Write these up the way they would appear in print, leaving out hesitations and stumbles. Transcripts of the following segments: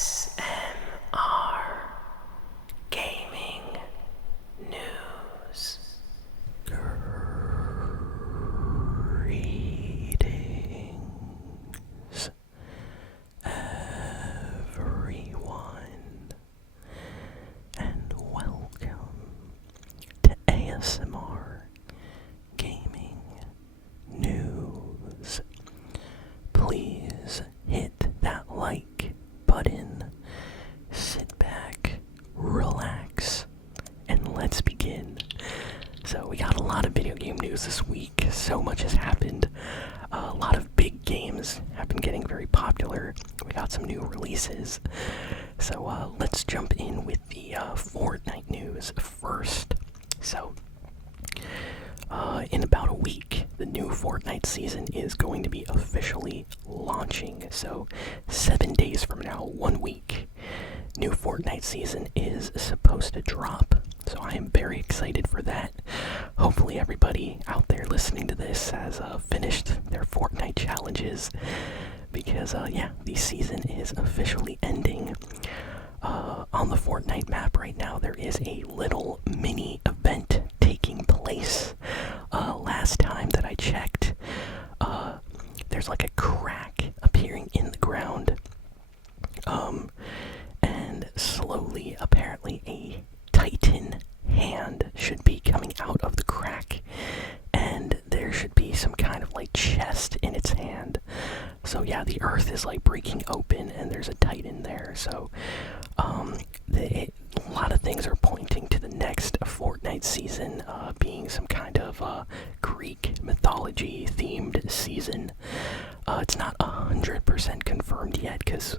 ASMR Gaming News. Greetings, everyone, and welcome to ASMR Gaming News. Please hit that like button, sit back, relax, and let's begin. So we got a lot of video game news this week. So much has happened. A lot of big games have been getting very popular. We got some new releases. So let's jump in with the Fortnite news first. So in about a week, the new Fortnite season is going to be officially launching. So 7 days from now, 1 week, new Fortnite season is supposed to drop. So I am very excited for that. Hopefully everybody out there listening to this has finished their Fortnite challenges. Because the season is officially ending. On the Fortnite map right now, there is a little mini event taking place. Last time that I checked, there's like a crack appearing in the ground. And slowly, apparently, a Titan hand should be coming out of the crack. And there should be some kind of like chest in its hand. So yeah, the earth is like breaking open and there's a Titan there. So a lot of things are pointing to the next Fortnite season being some kind of Greek mythology themed season. It's not 100% confirmed yet because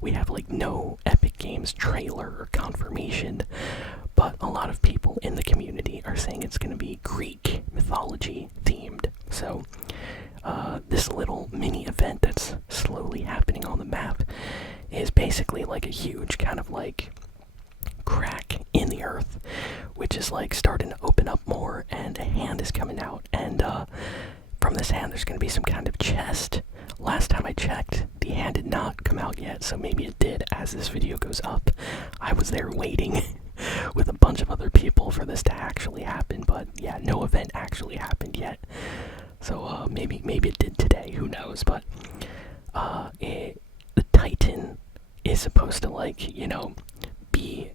we have like no Epic Games trailer or confirmation. But a lot of people in the community are saying it's going to be Greek mythology themed. So this little mini event that's slowly happening on the map is basically like a huge kind of like crack in the earth, which is like starting to open up more, and a hand is coming out, and from this hand there's going to be some kind of chest. Last time I checked, the hand did not come out yet, so maybe it did as this video goes up. I was there waiting with a bunch of other people for this to actually happen, but yeah, no event actually happened yet. So maybe it did today, who knows, but the Titan is supposed to like, be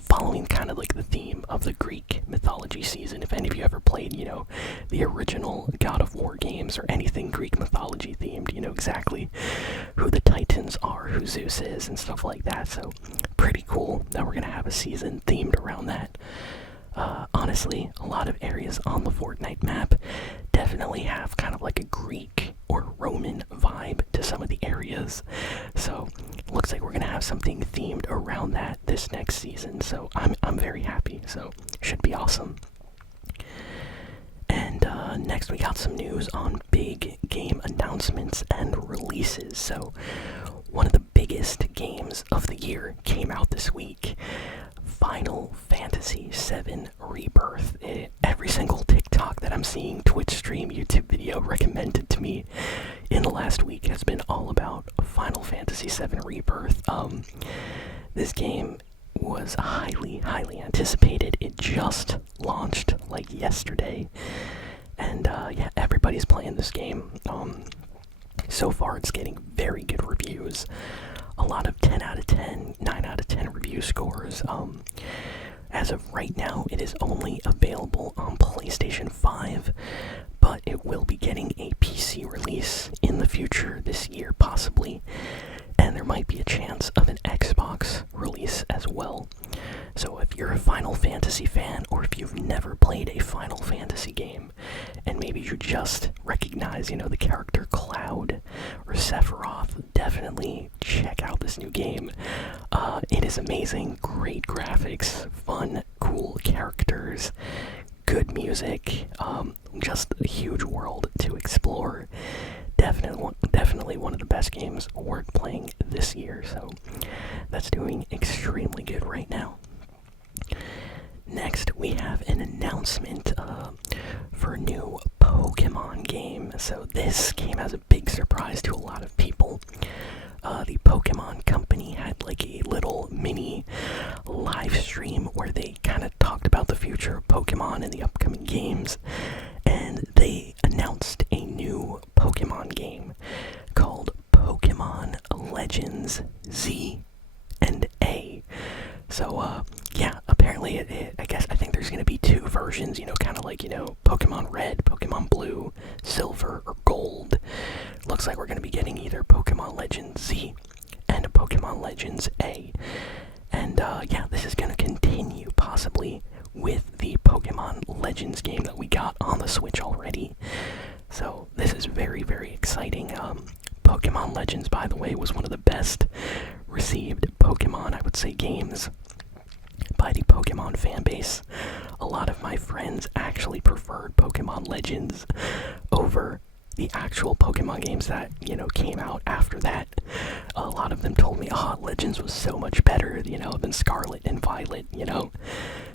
following kind of like the theme of the Greek mythology season. If any of you ever played, the original God of War games or anything Greek mythology themed, you know exactly who the Titans are, who Zeus is, and stuff like that. So pretty cool that we're gonna have a season themed around that. Honestly, a lot of areas on the Fortnite map definitely have kind of like a Greek or Roman vibe to some of the areas. So looks like we're gonna have something themed around that this next season. So I'm very happy. So should be awesome. And next we got some news on big game announcements and releases. So one of the biggest games of the year came out this week. Final Fantasy VII Rebirth. Every single TikTok that I'm seeing, Twitch stream, YouTube video recommended to me in the last week has been all about Final Fantasy VII Rebirth. This game was highly anticipated. It just launched like yesterday, and everybody's playing this game. So far it's getting very good reviews. A lot of 10 out of 10, 9 out of 10 review scores. As of right now, it is only available on PlayStation 5, but it will be getting a PC release in the future this year, possibly. And there might be a chance of an Xbox release as well. So if you're a Final Fantasy fan, or if you've never played a Final Fantasy game, and maybe you just recognize, the character Cloud or Sephiroth, definitely check out this new game. It is amazing, great graphics, fun, cool characters, good music, just a huge world to explore. Definitely one of the best games worth playing this year, so that's doing extremely good right now. Next, we have an announcement for a new Pokemon game. So this came as a big surprise to a lot of people. The Pokemon Company had Legends Z and A. So, yeah, apparently, I think there's going to be 2 versions, kind of like, Pokemon Red, Pokemon Blue, Silver, or Gold. Looks like we're going to be getting either Pokemon Legends Z and Pokemon Legends A. And, yeah, this is going to continue, possibly, with the Pokemon Legends game that we got on the Switch already. So, this is very, very exciting. Pokemon Legends, by the way, was one of the best received Pokemon, I would say, games by the Pokemon fanbase. A lot of my friends actually preferred Pokemon Legends over the actual Pokemon games that, came out after that. A lot of them told me, Legends was so much better, than Scarlet and Violet,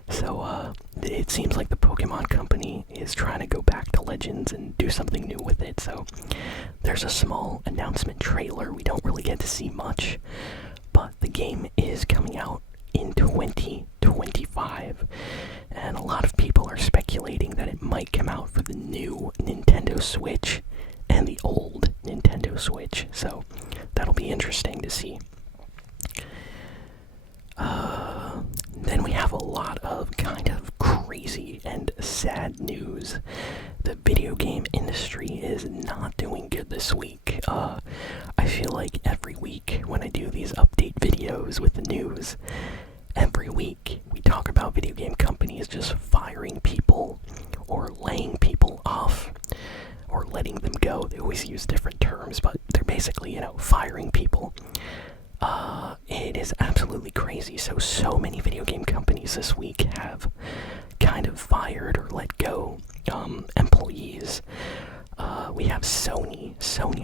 So, it seems like the Pokemon Company is trying to go back to Legends and do something new with it. So, there's a small announcement trailer. We don't really get to see much, but the game is coming out in 2025, and a lot of people are speculating that it might come out for the new Nintendo Switch and the old Nintendo Switch, so that'll be interesting to see. Then we have a lot of kind of crazy and sad news. The video game industry is not doing good this week. I feel like every week when I do these update videos with the news, every week we talk about video game companies just firing people or laying people off or letting them go. They always use different terms, but they're basically, firing people. It is absolutely crazy. So many video game companies this week have kind of fired or let go employees. We have Sony.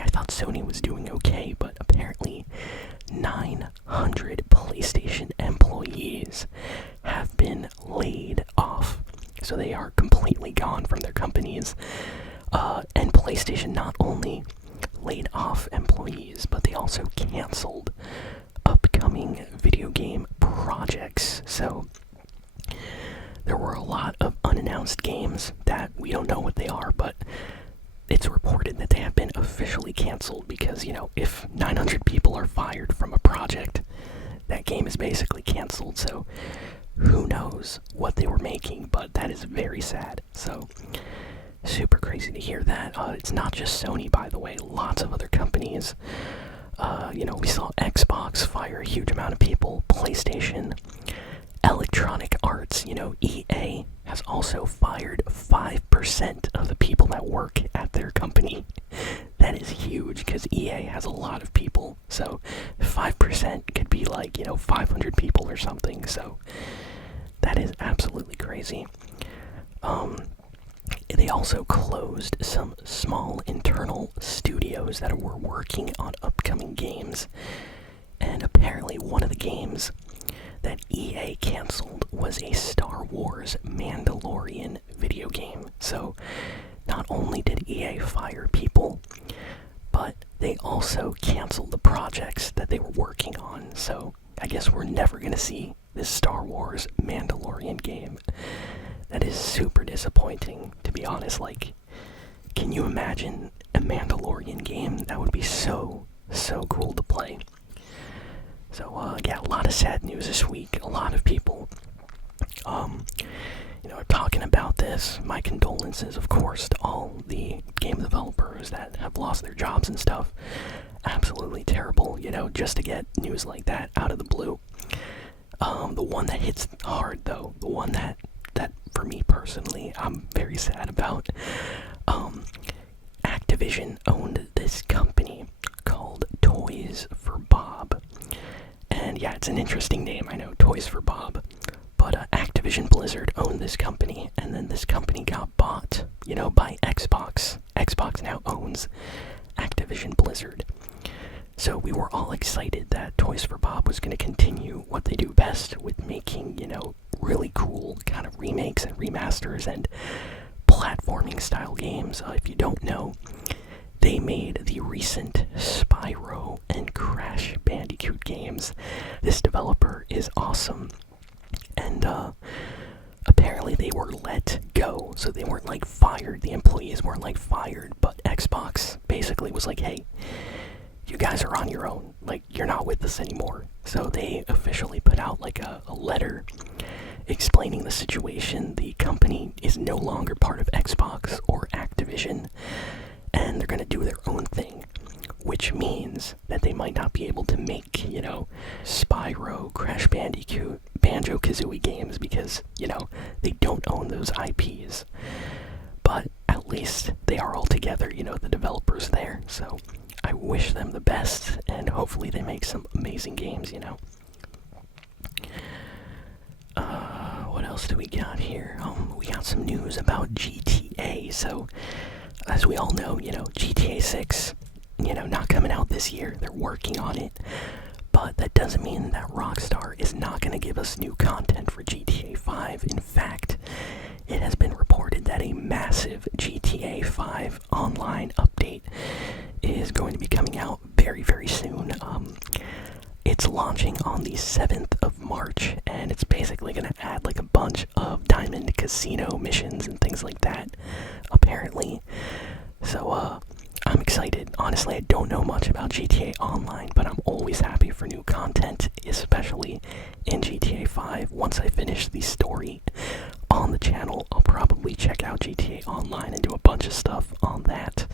I thought Sony was doing okay, but apparently 900 PlayStation employees have been laid off. So they are completely gone from their companies. And PlayStation not only laid off employees, but they also canceled upcoming video game projects. So there were a lot of unannounced games that we don't know what they are, but it's reported that they have been officially canceled because, if 900 people are fired from a project, that game is basically canceled. So who knows what they were making, but that is very sad. So super crazy to hear that. It's not just Sony, by the way. Lots of other companies. We saw Xbox fire a huge amount of people. PlayStation, Electronic Arts, EA has also fired 5% of the people that work at their company. That is huge because EA has a lot of people. So 5% could be like, 500 people or something. So that is absolutely crazy. They also closed some small internal studios that were working on upcoming games. And apparently one of the games that EA canceled was a Star Wars Mandalorian video game. So not only did EA fire people, but they also canceled the projects that they were working on. So I guess we're never going to see this Star Wars Mandalorian game. That is super disappointing, to be honest. Like, can you imagine a Mandalorian game? That would be so cool to play. So, yeah, a lot of sad news this week. A lot of people, are talking about this. My condolences, of course, to all the game developers that have lost their jobs and stuff. Absolutely terrible, just to get news like that out of the blue. The one that hits hard, though, the one that for me personally, I'm very sad about. Activision owned this company called Toys for Bob. And yeah, it's an interesting name, I know, Toys for Bob. But Activision Blizzard owned this company, and then this company got bought, by Xbox. Xbox now owns Activision Blizzard. So we were all excited that Toys for Bob was going to continue what they do best with making, really cool kind of remakes and remasters and platforming style games. If you don't know, they made the recent Spyro and Crash Bandicoot games. This developer is awesome. And apparently they were let go. So they weren't fired. The employees weren't fired, but Xbox basically was like, hey, you you guys are on your own. Like, you're not with us anymore. So they officially put out like a letter explaining the situation. The company is no longer part of Xbox or Activision, and they're gonna do their own thing, which means that they might not be able to make, Spyro, Crash Bandicoot, Banjo-Kazooie games because, they don't own those IPs. But at least they are all together, the developers there. So I wish them the best, and hopefully they make some amazing games, What else do we got here? We got some news about GTA. So, as we all know, GTA 6, not coming out this year. They're working on it. But that doesn't mean that Rockstar is not going to give us new content for GTA 5. In fact, it has been reported that a massive GTA 5 online update is going to be coming out very, very soon. It's launching on the 7th of March, and it's basically going to add like a bunch of Diamond Casino missions and things like that, apparently. So, I'm excited. Honestly, I don't know much about GTA Online, but I'm always happy for new content, especially in GTA 5. Once I finish the story on the channel, I'll probably check out GTA Online and do a bunch of stuff on that.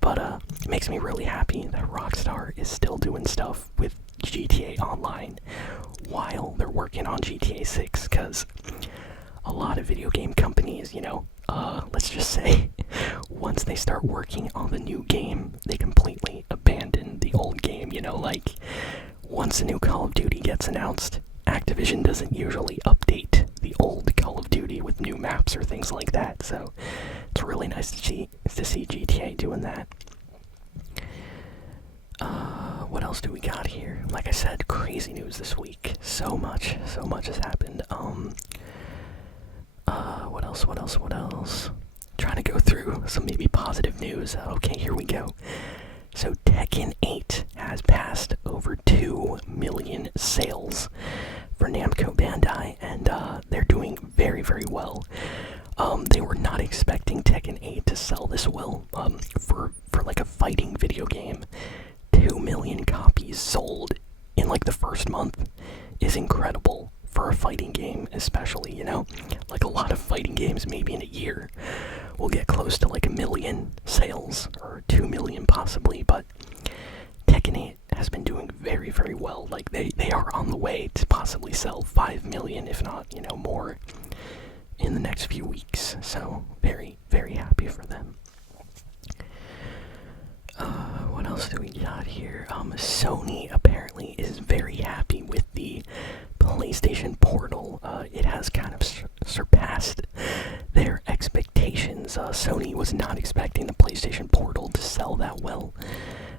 But it makes me really happy that Rockstar is still doing stuff with GTA Online while they're working on GTA 6, because a lot of video game companies, let's just say, once they start working on the new game, they completely abandon the old game, like, once a new Call of Duty gets announced, Activision doesn't usually update the old Call of Duty with new maps or things like that, so it's really nice to see GTA doing that. What else do we got here? Like I said, crazy news this week. So much has happened. What else? Trying to go through some maybe positive news. Okay, here we go. So Tekken 8 has passed over 2 million sales for Namco Bandai, and they're doing very, very well. They were not expecting Tekken 8 to sell this well. For like a fighting video game, 2 million copies sold in like the first month is incredible for a fighting game, especially, like a lot of fighting games maybe in a year will get close to like 1 million sales, or 2 million possibly, but Tekken 8 has been doing very, very well. Like they are on the way to possibly sell 5 million, if not, more in the next few weeks. So very, very happy for them. What else do we got here? Sony apparently is very happy with the PlayStation Portal. It has kind of surpassed their expectations. Sony was not expecting the PlayStation Portal to sell that well.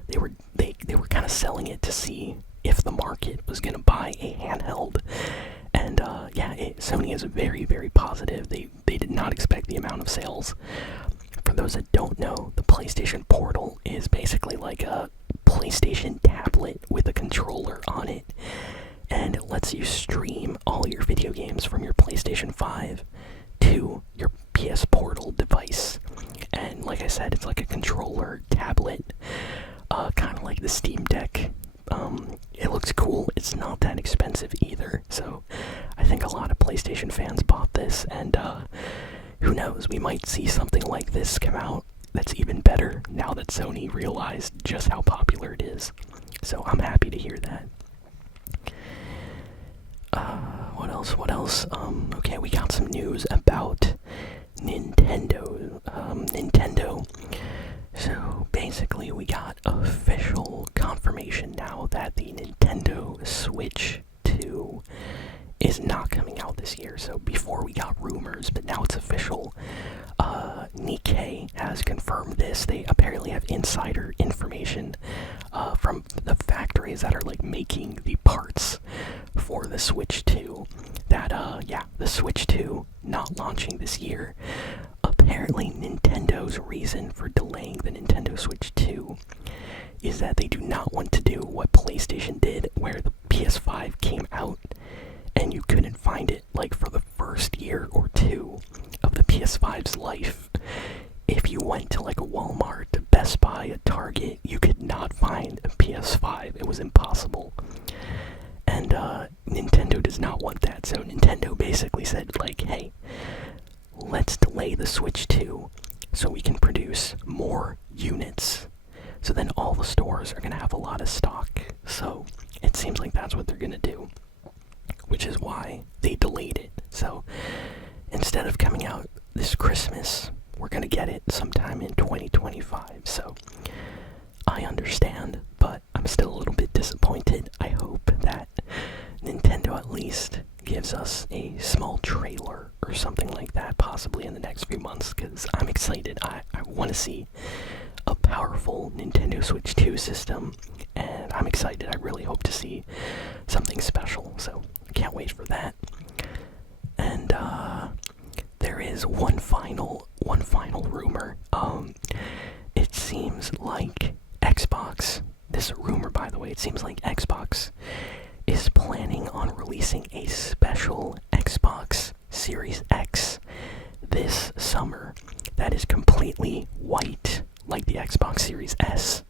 They were kind of selling it to see if the market was going to buy a handheld. And Sony is very, very positive. They did not expect the amount of sales. For those that don't know, the PlayStation Portal is basically like a PlayStation tablet with a controller on it, and it lets you stream all your video games from your PlayStation 5 to your PS Portal device. And like I said, it's like a controller tablet, kind of like the Steam Deck. It looks cool. It's not that expensive either, so I think a lot of PlayStation fans bought this, and who knows, we might see something like this come out that's even better now that Sony realized just how popular it is. So I'm happy to hear that. What else? Okay, we got some news about Nintendo. So basically we got official confirmation now that the Nintendo Switch 2 is not coming out this year. So before we got rumors, but now it's official. Nikkei has confirmed this. They apparently have insider information from the factories that are like making the parts for the Switch 2 that the Switch 2 not launching this year. Apparently Nintendo's reason for delaying the Nintendo Switch 2 is that they do not want to do what PlayStation did, where the PS5 came out and you couldn't find it like for the first year or two of the PS5's life. If you went to like a Walmart, a Best Buy, a Target, you could not find a drive. It was impossible. And Nintendo does not want that. So Nintendo basically said, like, hey, let's delay the Switch 2 so we can produce more units. So then all the stores are going to have a lot of stock. So it seems like that's what they're going to do, which is why they delayed it. So instead of coming out this Christmas, we're going to get it sometime in 2025. So I understand, but I'm still a little bit disappointed. I hope that Nintendo at least gives us a small trailer or something like that, possibly in the next few months, because I'm excited. I want to see a powerful Nintendo Switch 2 system, and I'm excited. I really hope to see something special, so I can't wait for that. And there is one final rumor. It seems like Xbox, this is a rumor by the way, it seems like Xbox is planning on releasing a special Xbox Series X this summer that is completely white, like the Xbox Series S,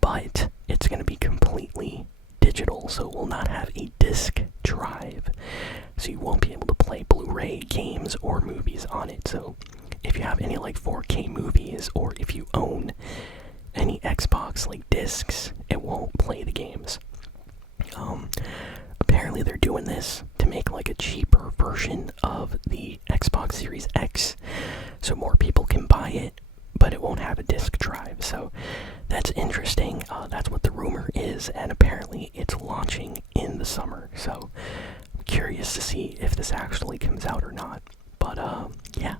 but it's going to be completely digital, so it will not have a disc drive, so you won't be able to play Blu-ray games or movies on it. So if you have any like 4K movies, or if you own any Xbox like discs, it won't play the games. Apparently they're doing this to make like a cheaper version of the Xbox Series X, so more people can buy it, but it won't have a disc drive. So that's interesting. That's what the rumor is, and apparently it's launching in the summer. So I'm curious to see if this actually comes out or not. But yeah,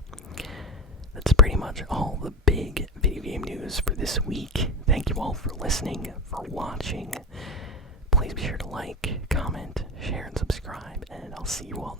that's pretty much all the big video game news for this week. Thank you all for listening, for watching. Please be sure to like, comment, share, and subscribe, and I'll see you all